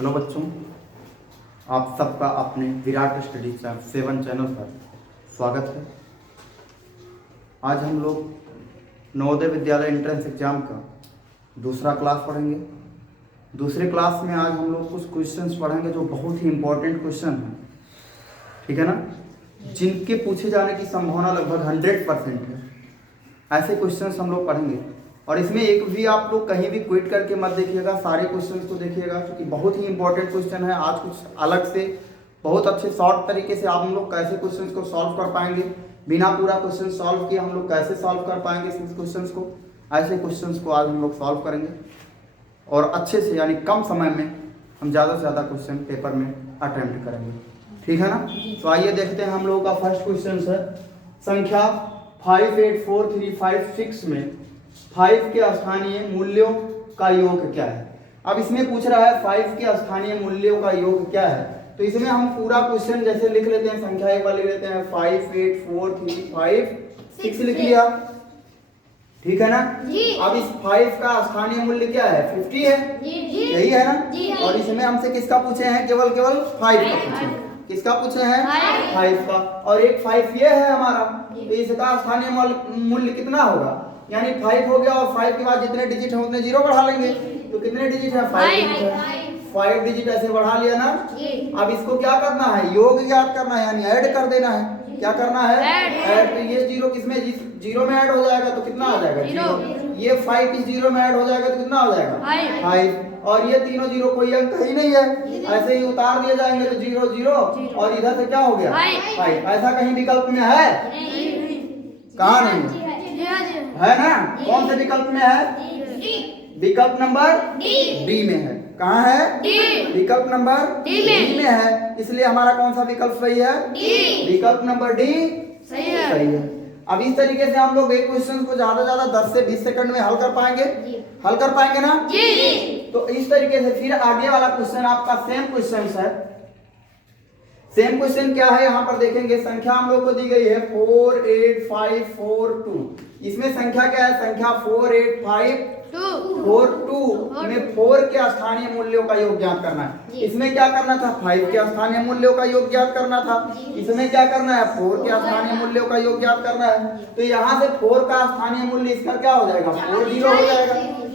Hello बच्चों, आप सबका अपने विराट स्टडी 7 चैनल पर स्वागत है। आज हम लोग नवोदय विद्यालय एंट्रेंस एग्जाम का दूसरा क्लास पढ़ेंगे। दूसरे क्लास में आज हम लोग कुछ क्वेश्चंस पढ़ेंगे जो बहुत ही इम्पोर्टेंट क्वेश्चन हैं, ठीक है ना, जिनके पूछे जाने की संभावना लगभग 100% है। ऐसे क्वेश्चंस हम लोग पढ़ेंगे और इसमें एक भी आप लोग कहीं भी क्विट करके मत देखिएगा, सारे क्वेश्चंस को देखिएगा क्योंकि बहुत ही इंपॉर्टेंट क्वेश्चन है। आज कुछ अलग से बहुत अच्छे शॉर्ट तरीके से आप हम लोग कैसे क्वेश्चंस को सॉल्व कर पाएंगे, बिना पूरा क्वेश्चन सॉल्व किए हम लोग कैसे सॉल्व कर पाएंगे इस क्वेश्चंस को, ऐसे क्वेश्चंस को आज हम लोग सॉल्व करेंगे और अच्छे से यानी कम समय में हम ज़्यादा से ज़्यादा क्वेश्चन पेपर में अटेम्प्ट करेंगे, ठीक है ना। तो आइए देखते हैं हम लोगों का फर्स्ट क्वेश्चन है संख्या 58435 में 5 के स्थानीय मूल्यों का योग क्या है। अब इसमें पूछ रहा है 5 के स्थानीय मूल्यों का योग क्या है, तो इसमें हम पूरा क्वेश्चन जैसे लिख लेते हैं, संख्या एक बार लिख लेते हैं 5 8 4 3 5 6 लिख लिया, ठीक है ना। अब इस 5 का स्थानीय मूल्य क्या है, 50 है, यही है ना। और इसमें हमसे किसका पूछे हैं, केवल 5 का पूछे हैं। किसका पूछे हैं, 5 का, और एक 5 ये है हमारा, तो इसका स्थानीय मूल्य कितना होगा, यानी 5 हो गया और 5 के बाद जितने डिजिट हैं उतने जीरो बढ़ा लेंगे। तो कितने डिजिट है, 5 डिजिट है, 5 डिजिट ऐसे बढ़ा लिया ना। अब इसको क्या करना है, योग ज्ञात करना है, यानी ऐड कर देना है। क्या करना है, ऐड। तो ये जीरो किसमें, जीरो में ऐड हो जाएगा तो कितना आ जाएगा, जीरो। ये 5 इस जीरो में ऐड हो जाएगा तो कितना हो जाएगा, 5। और ये तीनों जीरो कोई अंक ही नहीं है, ऐसे ही उतार दिए जाएंगे तो जीरो जीरो, और इधर से क्या हो गया 5। ऐसा कहीं विकल्प में है, कहाँ नहीं है ना, कौन से विकल्प में है, विकल्प नंबर डी में है। कहाँ है, विकल्प नंबर डी में है, इसलिए हमारा कौन सा विकल्प सही है, विकल्प नंबर डी सही है। अब इस तरीके से हम लोग एक क्वेश्चन को ज्यादा 10 से 20 सेकंड में हल कर पाएंगे, हल कर पाएंगे ना जी। तो इस तरीके से फिर आगे वाला क्वेश्चन आपका सेम क्वेश्चन है। सेम क्वेश्चन क्या है, यहाँ पर देखेंगे संख्या हम लोग को दी गई है 4 8 5 4 2। इसमें संख्या क्या है, संख्या 4 8 5 4 2 में 4 के स्थानीय मूल्यों का योग ज्ञात करना है। इसमें क्या करना था, 5 के स्थानीय मूल्यों का योग ज्ञात करना था। इसमें क्या करना है, 4 के स्थानीय मूल्यों का योग ज्ञात करना है। तो यहाँ से 4 का स्थानीय मूल्य इसका क्या हो जाएगा, 4 0 हो जाएगा।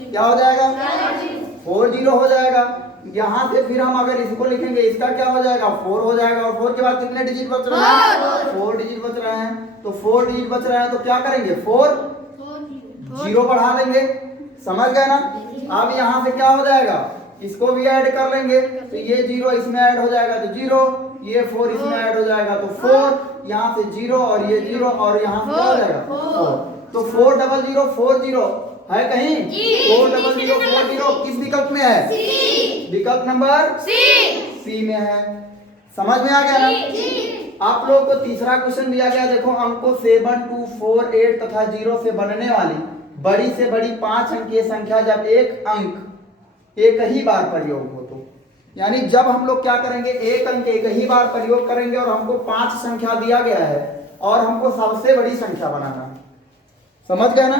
क्या हो जाएगा, 4 0 हो जाएगा। यहाँ से फिर हम अगर इसको लिखेंगे, इसका क्या हो जाएगा, 4 हो जाएगा। और 4 के बाद कितने डिजिट बच रहे हैं, 4 डिजिट बच रहे हैं। तो 4 डिजिट बच रहे हैं तो क्या करेंगे, 4 0 बढ़ा लेंगे, समझ गए ना। अब यहाँ से क्या हो जाएगा, इसको भी ऐड कर लेंगे, तो ये 0 इसमें ऐड हो जाएगा तो 0, ये 4 इसमें ऐड हो जाएगा तो 4, यहाँ से 0 और ये 0 और यहाँ से क्या हो जाएगा 4। तो 4 0 0 4 0 है कहीं, 4 0 0 4 0 किस विकल्प में है, विकल्प नंबर सी में है। समझ में आ गया ना। आप लोगों को तीसरा क्वेश्चन दिया गया, देखो अंकों 7 2 4 8 तथा 0 से बनने वाली बड़ी से बड़ी 5 अंकीय संख्या जब एक अंक एक ही बार प्रयोग हो, तो यानी जब हम लोग क्या करेंगे, एक अंक एक ही बार प्रयोग करेंगे और हमको 5 संख्या दिया गया है और हमको सबसे बड़ी संख्या बनाना है। समझ गए ना,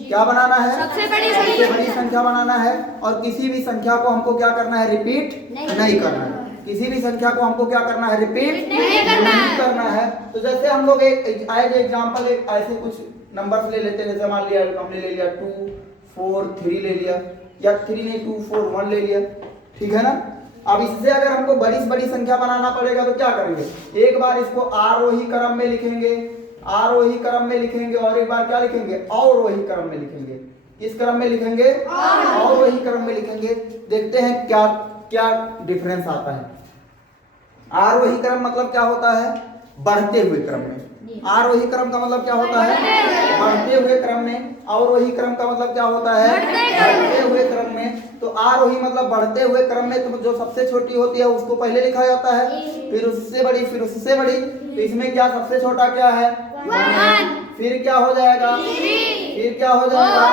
क्या बनाना है, सबसे बड़ी संख्या बनाना है। और किसी भी संख्या को हमको क्या करना है, रिपीट नहीं करना है। किसी भी संख्या को हमको क्या करना है, रिपीट नहीं करना है। तो जैसे हम लोग एक एज एग्जांपल एक ऐसे कुछ नंबर्स ले लेते हैं, जैसे मान लिया हमने ले लिया 2 4 3 ले लिया, या 3 नहीं 2 4 1 ले लिया, ठीक है ना। अब इससे अगर हमको बड़ी से बड़ी संख्या बनाना पड़ेगा तो क्या करेंगे, एक बार इसको आरोही क्रम में लिखेंगे, आरोही क्रम में लिखेंगे, और एक बार क्या लिखेंगे, अवरोही क्रम में लिखेंगे। किस क्रम में लिखेंगे, अवरोही क्रम में लिखेंगे। देखते हैं क्या क्या डिफरेंस आता है। आरोही क्रम मतलब क्या होता है, बढ़ते हुए क्रम में। आरोही क्रम का मतलब क्या होता है, बढ़ते हुए क्रम में। अवरोही क्रम का मतलब क्या होता है, बढ़ते हुए क्रम में। तो आरोही मतलब बढ़ते हुए क्रम में, तो जो सबसे छोटी होती है उसको पहले लिखा जाता है, फिर उससे बड़ी, फिर उससे बड़ी। तो इसमें क्या सबसे छोटा क्या है, 1। फिर क्या हो जाएगा, फिर क्या हो जाएगा,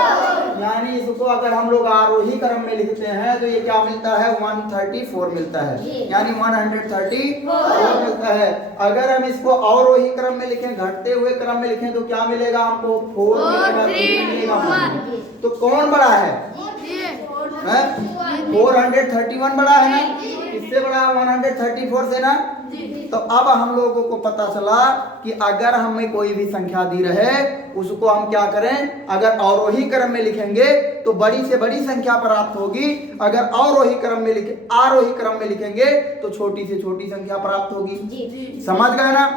यानी इसको अगर हम लोग आरोही क्रम में लिखते हैं तो ये क्या मिलता है, 134 मिलता है, यानी 134 मिलता है। अगर हम इसको अवरोही क्रम में लिखें, घटते हुए क्रम में लिखें, तो क्या मिलेगा हमको, 4 मिलेगा, 3 मिलेगा। तो कौन बड़ा है, 431 बड़ा है ना, इससे बड़ा 134 से ना। तो अब हम लोगों को पता चला कि अगर हमें कोई भी संख्या दी रहे उसको हम क्या करें, अगर अवरोही क्रम में लिखेंगे तो बड़ी से बड़ी संख्या प्राप्त होगी, अगर आरोही क्रम में लिखेंगे तो छोटी से छोटी संख्या प्राप्त होगी। समझ गए ना?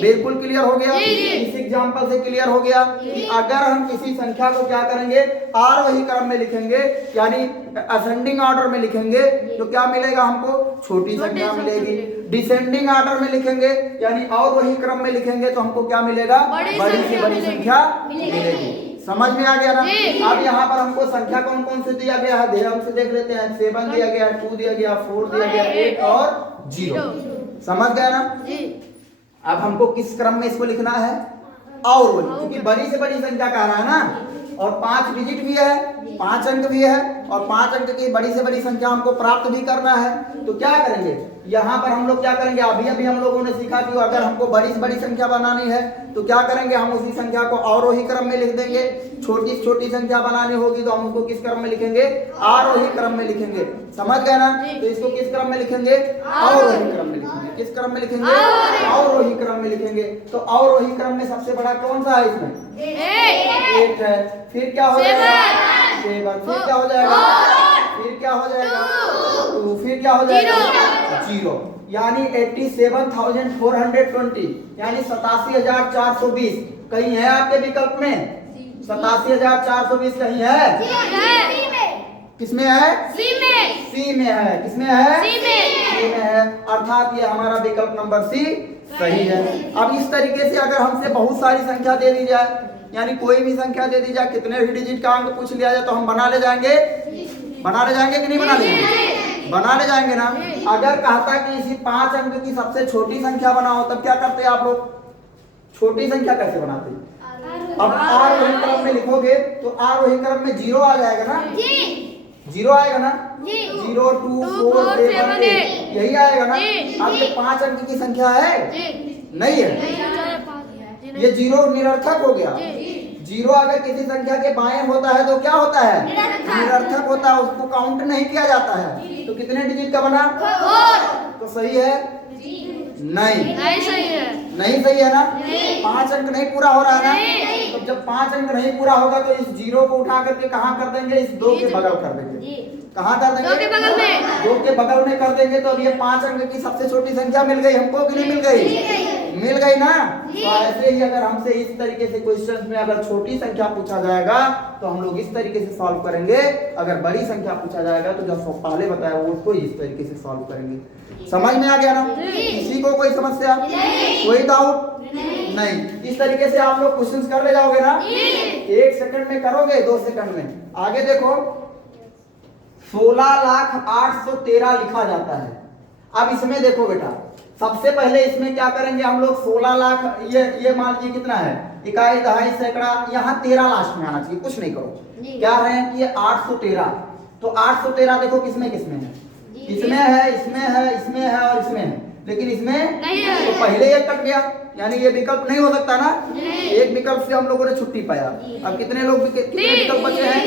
बिल्कुल क्लियर हो गया। इस एग्जांपल से क्लियर हो गया कि अगर हम किसी संख्या को क्या करेंगे, आरोही क्रम में लिखेंगे यानी असेंडिंग ऑर्डर में लिखेंगे तो क्या मिलेगा हमको, छोटी संख्या मिलेगी। डिसेंडिंग ऑर्डर में लिखेंगे यानी अवरोही क्रम में लिखेंगे तो हमको क्या मिलेगा, बड़ी से बड़ी संख्या मिलेगी। समझ में आ गया ना? अब यहाँ पर हमको संख्या कौन कौन से दिया गया है, ध्यान से देख लेते हैं। 7 दिया गया, 2 दिया गया, 4 दिया गया, 8 और 0। समझ गया ना? अब हमको किस क्रम में इसको लिखना है, और क्योंकि बड़ी से बड़ी संख्या कह रहा है ना, और 5 डिजिट भी है, 5 अंक भी है, और 5 अंक की बड़ी से बड़ी संख्या हमको प्राप्त भी करना है। तो क्या करेंगे, यहाँ पर हम लोग क्या करेंगे, अभी हम लोगों ने सीखा कि अगर हमको बड़ी से बड़ी संख्या बनानी है तो क्या करेंगे, हम उसी संख्या को अवरोही क्रम में लिख देंगे। छोटी से छोटी संख्या बनानी होगी तो हम उसको किस क्रम में लिखेंगे, आरोही क्रम में लिखेंगे। समझ गए ना? तो इसको किस क्रम में लिखेंगे, अवरोही क्रम में लिखेंगे। किस क्रम में लिखेंगे, अवरोही क्रम में लिखेंगे। तो अवरोही क्रम में सबसे बड़ा कौन सा है इसमें, 8 है। फिर क्या हो जाएगा, 7। फिर क्या हो जाएगा, फिर क्या हो जाएगा, 2। फिर क्या हो जाएगा, 0। यानी 87,420 यानी 87,420 कहीं है आपके विकल्प में, 87,420 कहीं है, किसमें है, सी में है। किसमें है, सी में है। अर्थात ये हमारा विकल्प नंबर सी सही है। अब इस तरीके से अगर हमसे बहुत सारी संख्या दे दी जाए, यानी कोई भी संख्या दे दी जाए, कितने भी डिजिट का अंक पूछ लिया जाए तो हम बना ले जाएंगे कि नहीं बना लेंगे, बना ले जाएंगे ना। अगर कहता कि इसी 5 अंक की सबसे छोटी संख्या बनाओ तब क्या करते हैं आप लोग, छोटी संख्या कैसे बनाते हैं? अब आरोही क्रम में लिखोगे तो आरोही क्रम में 0 आ जाएगा ना, 0 आएगा ना, 0 2 4 7 8 यही आएगा ना। अब ये 5 अंक की संख्या है, नहीं है, ये 0 निरर्थक हो गया। 0 अगर किसी संख्या के बाएं होता है तो क्या होता है, निरर्थक होता है, उसको काउंट नहीं किया जाता है। तो कितने डिजिट का बना, 4। तो सही है, नहीं सही है ना, 5 अंक नहीं पूरा हो रहा है ना। तो जब 5 अंक नहीं पूरा होगा तो इस 0 को उठा करके कहाँ कर देंगे, इस 2 के बगल कर देंगे। कहाँ कर देंगे, 2 के बगल में कर देंगे। तो अब ये 5 अंक की सबसे छोटी संख्या मिल गई हमको कि नहीं मिल गई, मिल गई ना। तो ऐसे ही अगर हमसे इस तरीके से क्वेश्चन में अगर छोटी संख्या पूछा जाएगा तो हम लोग इस तरीके से सॉल्व करेंगे। अगर बड़ी संख्या पूछा जाएगा तो जब पहले बताया वो उसको इस तरीके से सॉल्व करेंगे। समझ में आ गया ना? किसी को कोई समस्या, कोई डाउट नहीं? इस तरीके से आप लोग क्वेश्चंस कर ले जाओगे ना, 1 सेकंड में करोगे, 2 सेकंड में। आगे देखो, 16,08,13 लिखा जाता है। अब इसमें देखो बेटा, सबसे पहले इसमें क्या करेंगे हम लोग, 16 लाख, ये मान लीजिए कितना है, इकाई, दहाई, सैकड़ा, यहाँ 13 लास्ट में आना चाहिए, कुछ नहीं करो। क्या है कि ये 813, तो 813 देखो किसमें किसमें है, इसमें है, इसमें है, इसमें है और इसमें है, लेकिन इसमें नहीं है। तो पहले एक कट गया, यानी ये विकल्प नहीं हो सकता ना, एक विकल्प से हम लोगों ने छुट्टी पाया। अब कितने लोग, कितने विकल्प बचे हैं,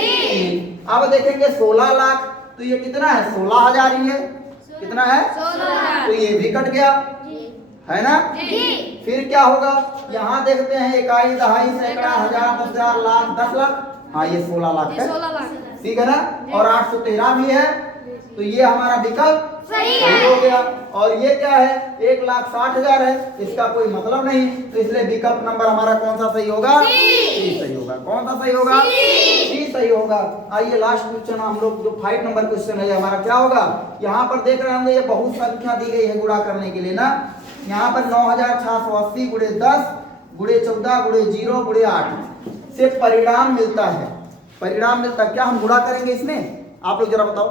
अब देखेंगे 16 लाख, तो ये कितना है, 16,000 ही है, कितना है, 16,000। तो ये भी कट गया, है ना। फिर क्या होगा, यहाँ देखते हैं, इकाई, दहाई, सैकड़ा, हजार, 10,000, लाख, 10 लाख, हाँ ये 16 लाख है, ठीक है ना। और 813 भी है, तो ये हमारा विकल्प सही हो गया। और ये क्या है, 1,60,000 है, इसका कोई मतलब नहीं, तो इसलिए विकल्प नंबर हमारा कौन सा सही होगा, सी सही होगा। कौन सा सही होगा, सी सही होगा। आइए लास्ट क्वेश्चन हम लोग, जो 5 नंबर क्वेश्चन है हमारा क्या होगा। यहाँ पर देख रहे होंगे ये बहुत संख्या दी गई है गुणा करने के लिए ना। यहाँ पर 9,680 गुणे 10 गुणे 14 गुणे 0 गुणे 8 से परिणाम मिलता है। परिणाम मिलता, क्या हम गुणा करेंगे इसमें, आप लोग जरा बताओ,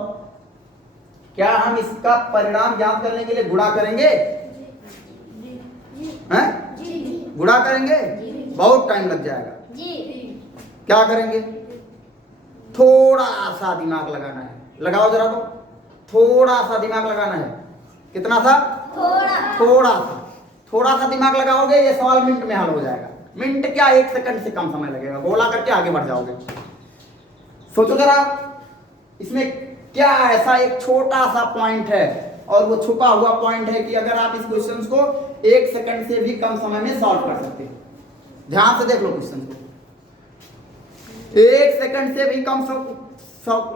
क्या हम इसका परिणाम ज्ञात करने के लिए गुणा करेंगे, हैं? गुणा करेंगे, बहुत टाइम लग जाएगा। क्या करेंगे, थोड़ा सा दिमाग लगाना है, लगाओ जरा, तो थोड़ा सा दिमाग लगाना है। कितना सा, थोड़ा सा दिमाग लगाओगे, ये सवाल मिनट में हल हो जाएगा। मिनट क्या, 1 सेकंड से कम समय लगेगा, गोला करके आगे बढ़ जाओगे। सोचो जरा, इसमें क्या ऐसा एक छोटा सा पॉइंट है और वो छुपा हुआ पॉइंट है कि अगर आप इस क्वेश्चन को 1 सेकंड से भी कम समय में सॉल्व कर सकते हैं। ध्यान से देख लो क्वेश्चन को, 1 सेकंड से भी कम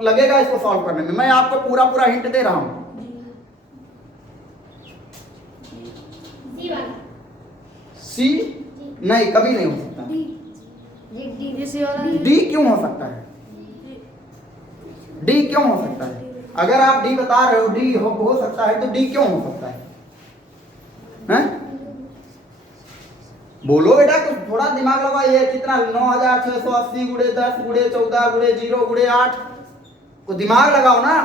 लगेगा इसको सॉल्व करने में। मैं आपको पूरा पूरा हिंट दे रहा हूं। सी नहीं, कभी नहीं हो सकता। डी क्यों हो सकता है? डी क्यों हो सकता है? अगर आप डी बता रहे हो डी हो सकता है तो डी क्यों हो सकता है? हैं? बोलो बेटा, कुछ थोड़ा दिमाग लगाइए। कितना 9680 गुणे 10 गुणे 14 गुणे 0 गुणे 8, कुछ दिमाग लगाओ ना,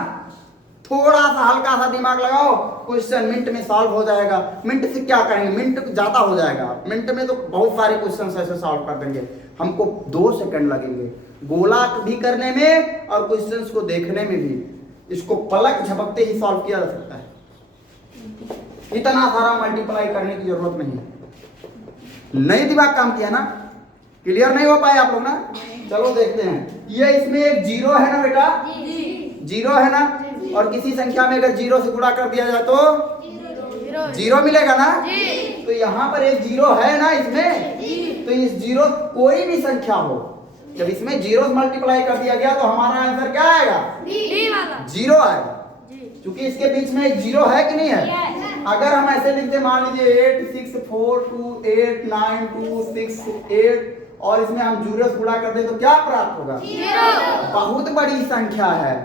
थोड़ा सा हल्का सा दिमाग लगाओ। क्वेश्चन मिनट में सॉल्व हो जाएगा। मिनट से क्या करेंगे, मिनट ज्यादा हो जाएगा। मिनट में तो बहुत सारे क्वेश्चन ऐसे सॉल्व कर देंगे। हमको 2 सेकंड लगेंगे गोला भी करने में और क्वेश्चंस को देखने में भी। इसको पलक झपकते ही सॉल्व किया जा सकता है। इतना सारा मल्टीप्लाई करने की जरूरत नहीं है। नहीं दिमाग काम किया ना, क्लियर नहीं हो पाए आप लोग ना। चलो देखते हैं। ये इसमें एक 0 है ना बेटा, 0 है ना, और किसी संख्या में अगर 0 से गुणा कर दिया जाए तो 0 मिलेगा ना। तो यहाँ पर एक 0 है ना इसमें, तो इस 0 कोई भी संख्या हो, जब इसमें 0 मल्टीप्लाई कर दिया गया तो हमारा आंसर क्या आएगा? 0 आएगा, क्योंकि इसके बीच में एक 0 है कि नहीं है। अगर हम ऐसे लिखते, मान लीजिए 8 6 4 2 8 9 2 6 8 और इसमें हम 0 से गुणा कर दे तो क्या प्राप्त होगा? 0। बहुत बड़ी संख्या है,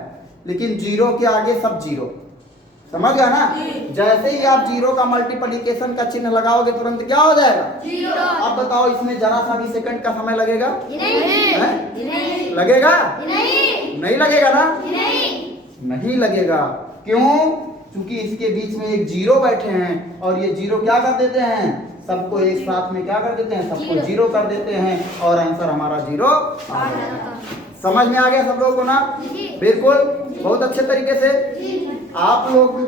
लेकिन 0 के आगे सब 0। समझ गया ना। जैसे ही आप 0 का मल्टीप्लिकेशन का चिन्ह लगाओगे तुरंत क्या हो जाएगा? 0। अब बताओ, इसमें जरा सा भी सेकंड का समय लगेगा? नहीं। लगेगा? नहीं लगेगा ना। नहीं लगेगा। क्यों? क्योंकि इसके बीच में एक 0 बैठे हैं और ये 0 क्या कर देते हैं? सबको एक साथ में क्या कर देते हैं? सबको 0 कर देते हैं और आंसर हमारा 0। समझ में आ गया सब लोगों को ना? बिल्कुल, बहुत अच्छे तरीके से। आप लोग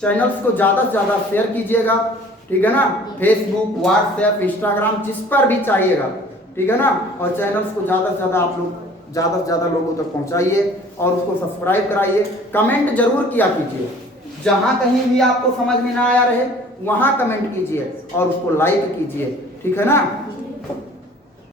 चैनल्स को ज्यादा से ज्यादा शेयर कीजिएगा, ठीक है ना। फेसबुक, व्हाट्सएप, इंस्टाग्राम, जिस पर भी चाहिएगा, ठीक है ना। और चैनल्स को ज्यादा से ज्यादा आप लोग ज्यादा से ज्यादा लोगों तक पहुंचाइए और उसको सब्सक्राइब कराइए। कमेंट जरूर किया कीजिए, जहां कहीं भी आपको समझ में ना आया रहे वहां कमेंट कीजिए और उसको लाइक कीजिए, ठीक है ना।